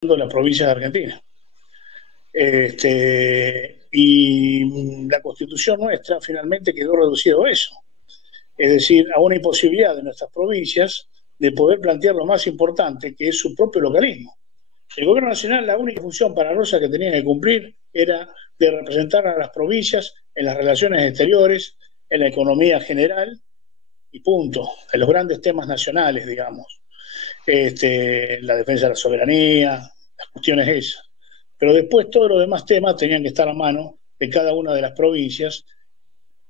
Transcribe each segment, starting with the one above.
de las provincias de Argentina. Y la Constitución nuestra finalmente quedó reducido a eso, es decir, a una imposibilidad de nuestras provincias de poder plantear lo más importante, que es su propio localismo. El gobierno nacional, la única función para Rosa que tenía que cumplir era de representar a las provincias en las relaciones exteriores, en la economía general y punto, en los grandes temas nacionales, digamos. La defensa de la soberanía, las cuestiones esas. Pero después todos los demás temas tenían que estar a mano de cada una de las provincias,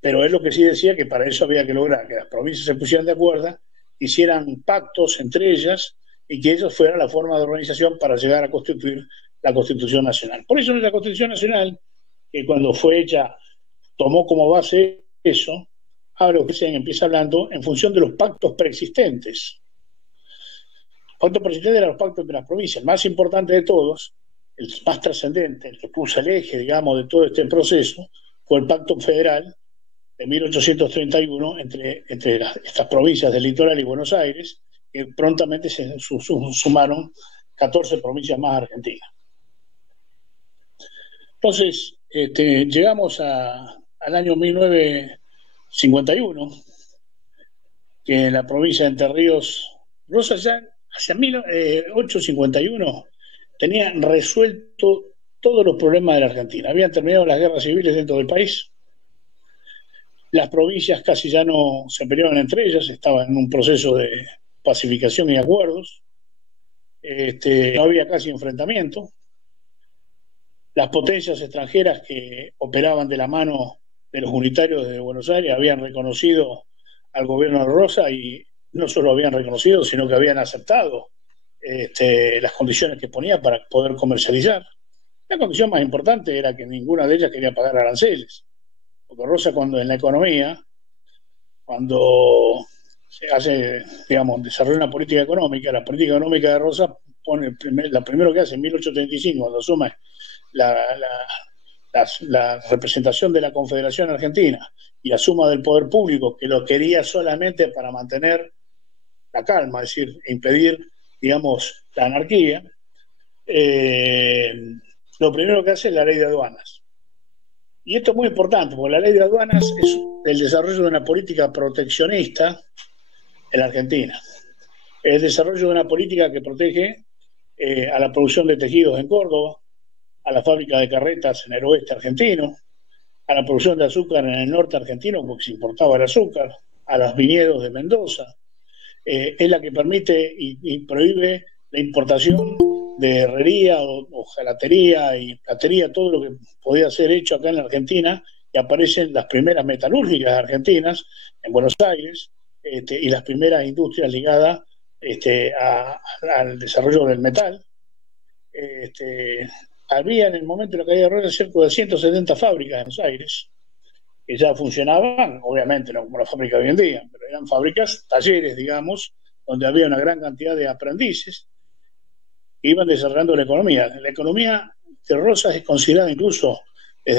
pero es lo que sí decía que para eso había que lograr que las provincias se pusieran de acuerdo, hicieran pactos entre ellas y que eso fuera la forma de organización para llegar a constituir la Constitución Nacional. Por eso la Constitución Nacional, que cuando fue hecha tomó como base eso, ahora lo que se empieza hablando en función de los pactos preexistentes. Los pactos preexistentes eran los pactos de las provincias, el más importante de todos, el más trascendente, el que puso el eje, digamos, de todo este proceso, fue el Pacto Federal de 1831 entre estas provincias del litoral y Buenos Aires, que prontamente se sumaron 14 provincias más a Argentina. Entonces, llegamos al año 1951, que en la provincia de Entre Ríos, Rosa ya hacia 1851 tenía resuelto todos los problemas de la Argentina. Habían terminado las guerras civiles dentro del país. Las provincias casi ya no se peleaban entre ellas, estaban en un proceso de pacificación y acuerdos. No había casi enfrentamiento. Las potencias extranjeras que operaban de la mano de los unitarios de Buenos Aires habían reconocido al gobierno de Rosa y no solo habían reconocido, sino que habían aceptado las condiciones que ponía para poder comercializar. La condición más importante era que ninguna de ellas quería pagar aranceles, porque Rosa cuando en la economía, cuando se hace, digamos, desarrolla una política económica, la política económica de Rosa pone la primero que hace en 1835, cuando asume la representación de la Confederación Argentina y la suma del poder público, que lo quería solamente para mantener la calma, es decir, impedir, digamos, la anarquía, lo primero que hace es la ley de aduanas. Y esto es muy importante, porque la ley de aduanas es el desarrollo de una política proteccionista en la Argentina. Es el desarrollo de una política que protege a la producción de tejidos en Córdoba, a la fábrica de carretas en el oeste argentino, a la producción de azúcar en el norte argentino, porque se importaba el azúcar, a los viñedos de Mendoza. Es la que permite y prohíbe la importación de herrería o jalatería y platería, todo lo que podía ser hecho acá en la Argentina, y aparecen las primeras metalúrgicas argentinas en Buenos Aires, y las primeras industrias ligadas al desarrollo del metal. Había en el momento de la caída de Rosa cerca de 170 fábricas en Buenos Aires, que ya funcionaban, obviamente no como la fábrica de hoy en día, pero eran fábricas, talleres, digamos, donde había una gran cantidad de aprendices que iban desarrollando la economía. La economía de Rosa es considerada incluso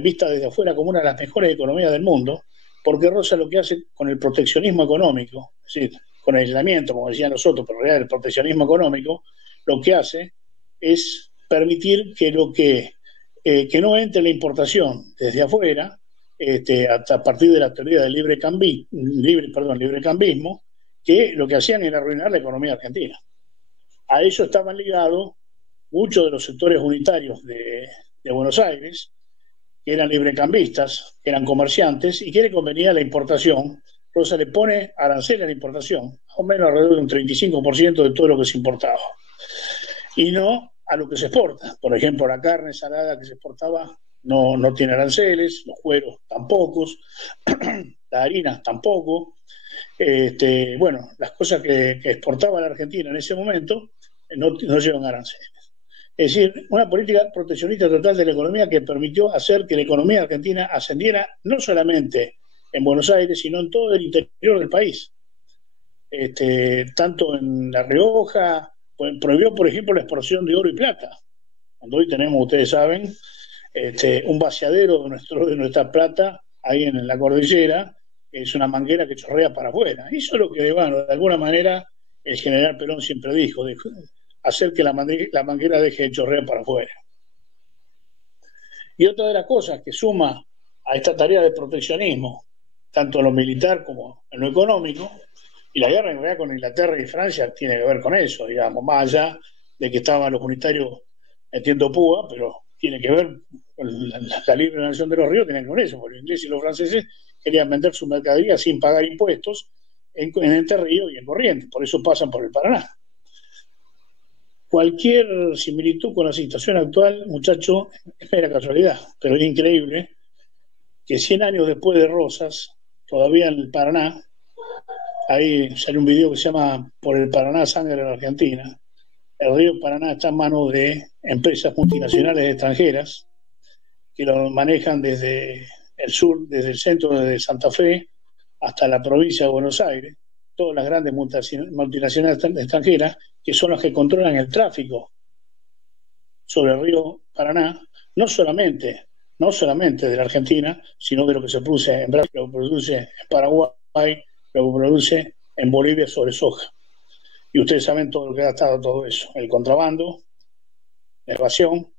vista desde afuera como una de las mejores economías del mundo, porque Rosa lo que hace con el proteccionismo económico, es decir, con el aislamiento, como decían nosotros, pero en realidad el proteccionismo económico, lo que hace es permitir que no entre la importación desde afuera, a partir de la teoría del librecambismo, que lo que hacían era arruinar la economía argentina. A eso estaban ligados muchos de los sectores unitarios de Buenos Aires, que eran librecambistas, que eran comerciantes y que le convenía la importación. Rosa le pone arancel a la importación, más o menos alrededor de un 35% de todo lo que se importaba, y no a lo que se exporta. Por ejemplo, la carne salada que se exportaba no tiene aranceles, los cueros tampoco, las harinas tampoco. Bueno, las cosas que exportaba la Argentina en ese momento no llevan aranceles. Es decir, una política proteccionista total de la economía que permitió hacer que la economía argentina ascendiera no solamente en Buenos Aires, sino en todo el interior del país. Tanto en La Rioja, prohibió, por ejemplo, la exportación de oro y plata. Cuando hoy tenemos, ustedes saben, un vaciadero de nuestra plata ahí en la cordillera, es una manguera que chorrea para afuera. Eso es lo que, bueno, de alguna manera el general Perón siempre dijo, hacer que la manguera deje de chorrear para afuera. Y otra de las cosas que suma a esta tarea de proteccionismo, tanto en lo militar como en lo económico, y la guerra en realidad con Inglaterra y Francia tiene que ver con eso, digamos, más allá de que estaban los unitarios metiendo púa, pero tiene que ver con la libre nación de los ríos, tiene que ver con eso, porque los ingleses y los franceses querían vender su mercadería sin pagar impuestos en Entre Ríos y en Corrientes, por eso pasan por el Paraná. Cualquier similitud con la situación actual, muchacho, es mera casualidad, pero es increíble que 100 años después de Rosas, todavía en el Paraná, ahí sale un video que se llama Por el Paraná, sangre de la Argentina. El río Paraná está en manos de empresas multinacionales extranjeras que lo manejan desde el sur, desde el centro de Santa Fe hasta la provincia de Buenos Aires, todas las grandes multinacionales extranjeras que son las que controlan el tráfico sobre el río Paraná, no solamente de la Argentina, sino de lo que se produce en Brasil, lo que produce en Paraguay, lo que produce en Bolivia sobre soja. Y ustedes saben todo lo que ha gastado todo eso, el contrabando, la evasión.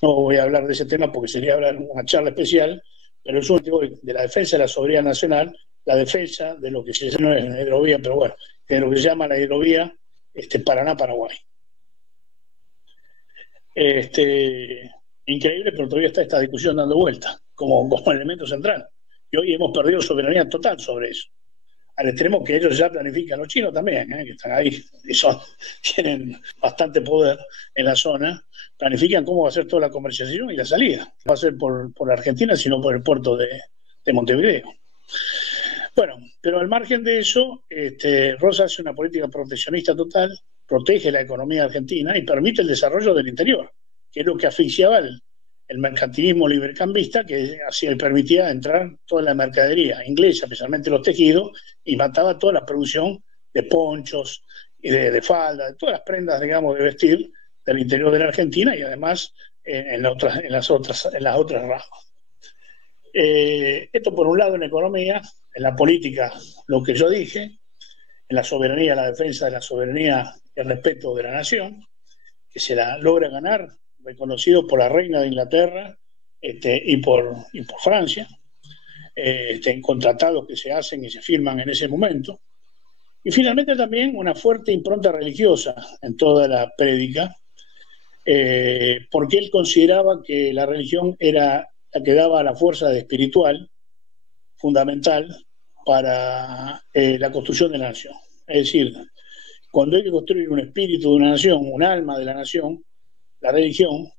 No voy a hablar de ese tema porque sería hablar una charla especial, pero es un tema de la defensa de la soberanía nacional, la defensa de lo que se llama la hidrovía, pero bueno, de lo que se llama la hidrovía Paraná-Paraguay. Increíble, pero todavía está esta discusión dando vuelta como elemento central. Y hoy hemos perdido soberanía total sobre eso. Al extremo que ellos ya planifican, los chinos también, que están ahí y tienen bastante poder en la zona, planifican cómo va a ser toda la comercialización y la salida. No va a ser por Argentina, sino por el puerto de Montevideo. Bueno, pero al margen de eso, Rosas hace una política proteccionista total, protege la economía argentina y permite el desarrollo del interior, que es lo que asfixiaba el mercantilismo librecambista, que permitía entrar toda la mercadería inglesa, especialmente los tejidos, y mataba toda la producción de ponchos y de faldas, de todas las prendas, digamos, de vestir del interior de la Argentina y además en las otras ramas. Esto por un lado en economía, en la política, lo que yo dije, en la soberanía, la defensa de la soberanía y el respeto de la nación, que se la logra ganar, reconocido por la reina de Inglaterra y por Francia, con tratados que se hacen y se firman en ese momento. Y finalmente también una fuerte impronta religiosa en toda la prédica, porque él consideraba que la religión era la que daba la fuerza espiritual fundamental para la construcción de la nación. Es decir, cuando hay que construir un espíritu de una nación, un alma de la nación, la religión,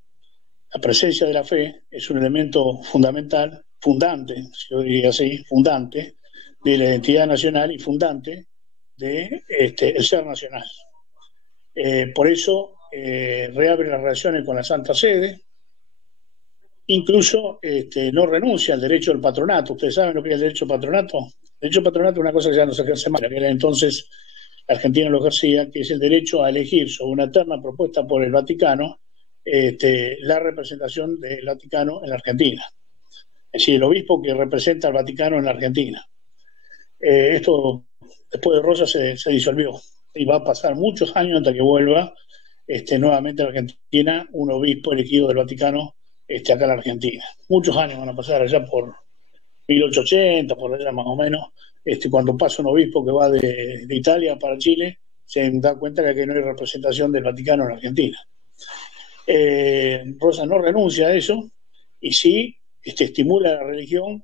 la presencia de la fe, es un elemento fundamental, fundante, si yo diría así, fundante de la identidad nacional y fundante de el ser nacional. Por eso reabre las relaciones con la Santa Sede, incluso no renuncia al derecho del patronato. ¿Ustedes saben lo que es el derecho al patronato? El derecho al patronato es una cosa que ya no se ejerce más, que era entonces la Argentina lo ejercía, que es el derecho a elegir sobre una terna propuesta por el Vaticano la representación del Vaticano en la Argentina. Es decir, el obispo que representa al Vaticano en la Argentina. Esto después de Rosas se disolvió y va a pasar muchos años hasta que vuelva nuevamente a la Argentina un obispo elegido del Vaticano acá en la Argentina. Muchos años van a pasar allá por 1880, por allá más o menos. Cuando pasa un obispo que va de Italia para Chile, se da cuenta que aquí no hay representación del Vaticano en la Argentina. Rosas no renuncia a eso y sí estimula la religión,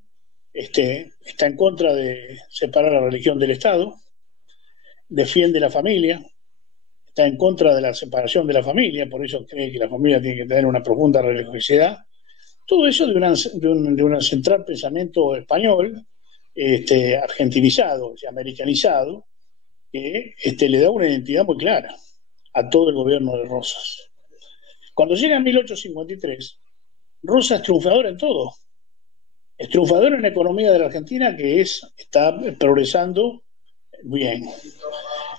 está en contra de separar la religión del Estado, defiende la familia, está en contra de la separación de la familia, por eso cree que la familia tiene que tener una profunda religiosidad. Todo eso de un central pensamiento español, argentinizado, americanizado, que le da una identidad muy clara a todo el gobierno de Rosas. Cuando llega en 1853, Rosas es triunfador en todo. Es triunfador en la economía de la Argentina, que está progresando bien.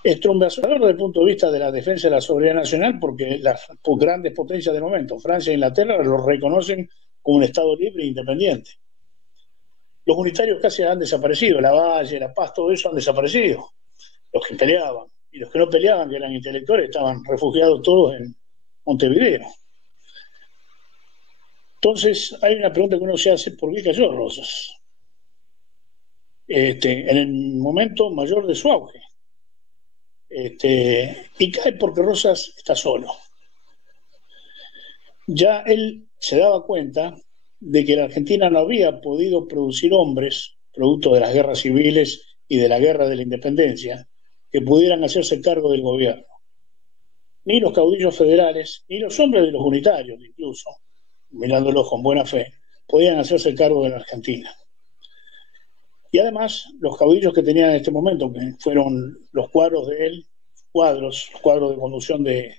Es triunfador desde el punto de vista de la defensa de la soberanía nacional, porque las grandes potencias del momento, Francia e Inglaterra, lo reconocen como un Estado libre e independiente. Los unitarios casi han desaparecido, la Valle, la Paz, todo eso han desaparecido, los que peleaban. y los que no peleaban, que eran intelectuales, estaban refugiados todos en Montevideo. Entonces, hay una pregunta que uno se hace: ¿por qué cayó Rosas? En el momento mayor de su auge. Y cae porque Rosas está solo. Ya él se daba cuenta de que la Argentina no había podido producir hombres, producto de las guerras civiles y de la guerra de la independencia, que pudieran hacerse cargo del gobierno. Ni los caudillos federales, ni los hombres de los unitarios, incluso, mirándolos con buena fe, podían hacerse cargo de la Argentina. Y además, los caudillos que tenían en este momento, que fueron los cuadros de él, los cuadros de conducción de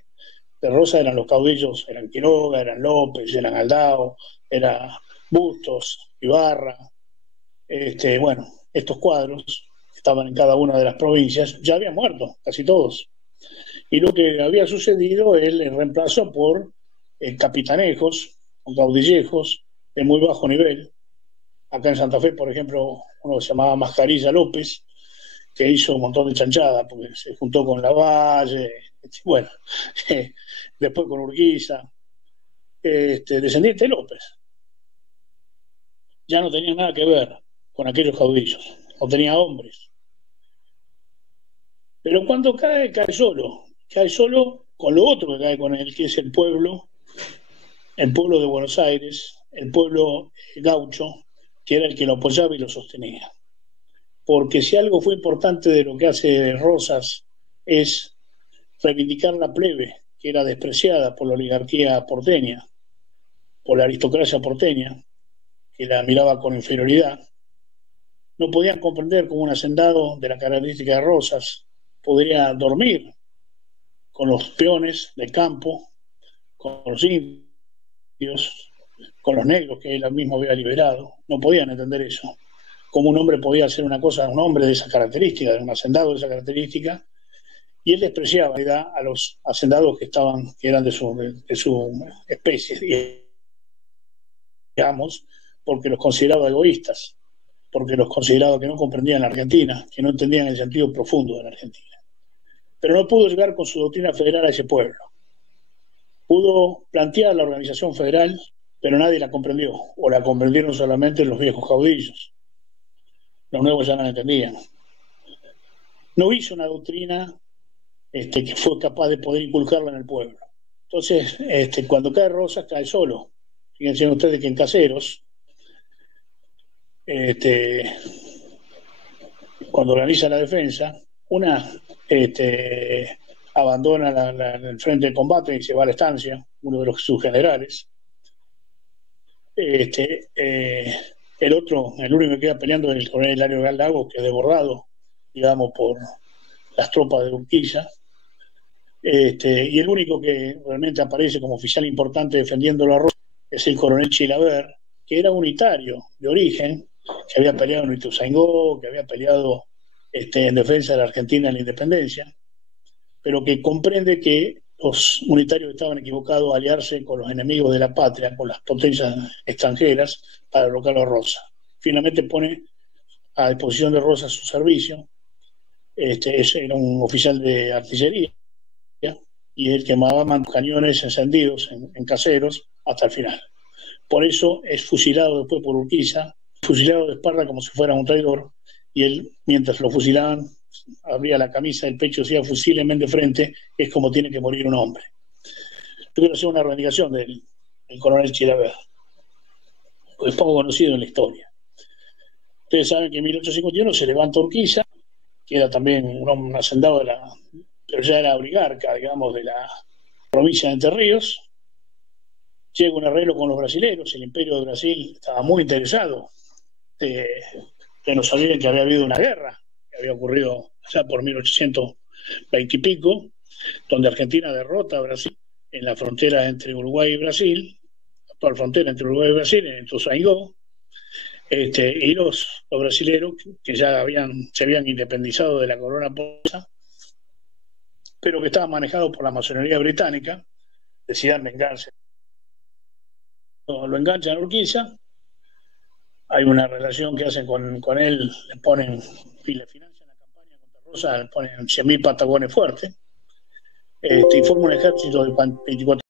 Rosa, eran los caudillos, eran Quiroga, eran López, eran Aldao, eran Bustos, Ibarra. Bueno, estos cuadros estaban en cada una de las provincias, ya habían muerto, casi todos. Y lo que había sucedido, él les reemplazó por capitanejos, o caudillejos de muy bajo nivel. Acá en Santa Fe, por ejemplo, uno se llamaba Mascarilla López, que hizo un montón de chanchada, porque se juntó con Lavalle, bueno, después con Urquiza, descendiente de López. Ya no tenía nada que ver con aquellos caudillos, no tenía hombres. Pero cuando cae, cae solo con lo otro que cae con él, que es el pueblo de Buenos Aires, el pueblo gaucho, que era el que lo apoyaba y lo sostenía. Porque si algo fue importante de lo que hace Rosas es reivindicar la plebe, que era despreciada por la oligarquía porteña, por la aristocracia porteña, que la miraba con inferioridad, no podían comprender cómo un hacendado de la característica de Rosas podría dormir con los peones del campo, con los indios, con los negros que él mismo había liberado. No podían entender eso. Cómo un hombre podía hacer una cosa, un hombre de esa característica, de un hacendado de esa característica, y él despreciaba a los hacendados que eran de su especie, digamos, porque los consideraba egoístas, porque los consideraba que no comprendían la Argentina, que no entendían el sentido profundo de la Argentina. Pero no pudo llegar con su doctrina federal a ese pueblo. Pudo plantear la organización federal, pero nadie la comprendió, o la comprendieron solamente los viejos caudillos. Los nuevos ya no la entendían. No hizo una doctrina que fue capaz de poder inculcarla en el pueblo. Entonces, cuando cae Rosas, cae solo. Fíjense ustedes que en Caseros, cuando organiza la defensa, abandona el frente de combate y se va a la estancia, uno de sus generales. El único que queda peleando es el coronel Hilario Galdago, que es desbordado, digamos, por las tropas de Urquiza. Y el único que realmente aparece como oficial importante defendiendo la Rosa es el coronel Chilaver, que era unitario de origen, que había peleado en Ituzaingó, que había peleado en defensa de la Argentina en la independencia, pero que comprende que los unitarios estaban equivocados a aliarse con los enemigos de la patria, con las potencias extranjeras, para derrocar a Rosa. Finalmente pone a disposición de Rosa su servicio. Era un oficial de artillería y él quemaba cañones encendidos en Caseros hasta el final. Por eso es fusilado después por Urquiza, fusilado de espalda como si fuera un traidor, y él, mientras lo fusilaban, abría la camisa, el pecho, decía fusiblemente frente, es como tiene que morir un hombre. Yo quiero hacer una reivindicación del coronel Chilaver, es poco conocido en la historia. Ustedes saben que en 1851 se levanta Urquiza, que era también un hacendado pero ya era oligarca, digamos, de la provincia de Entre Ríos. Llega un arreglo con los brasileños, el Imperio de Brasil estaba muy interesado que no sabían que había habido una guerra, que había ocurrido allá por 1820 y pico, donde Argentina derrota a Brasil en la frontera entre Uruguay y Brasil, la actual frontera entre Uruguay y Brasil, en Ituzaingó, y los brasileños que ya se habían independizado de la corona portuguesa, pero que estaban manejados por la masonería británica, decían vengarse. Lo enganchan a Urquiza, hay una relación que hacen con él, le ponen y le financian la campaña contra Rosa ponen 100.000 patagones fuertes, y forma un ejército de 24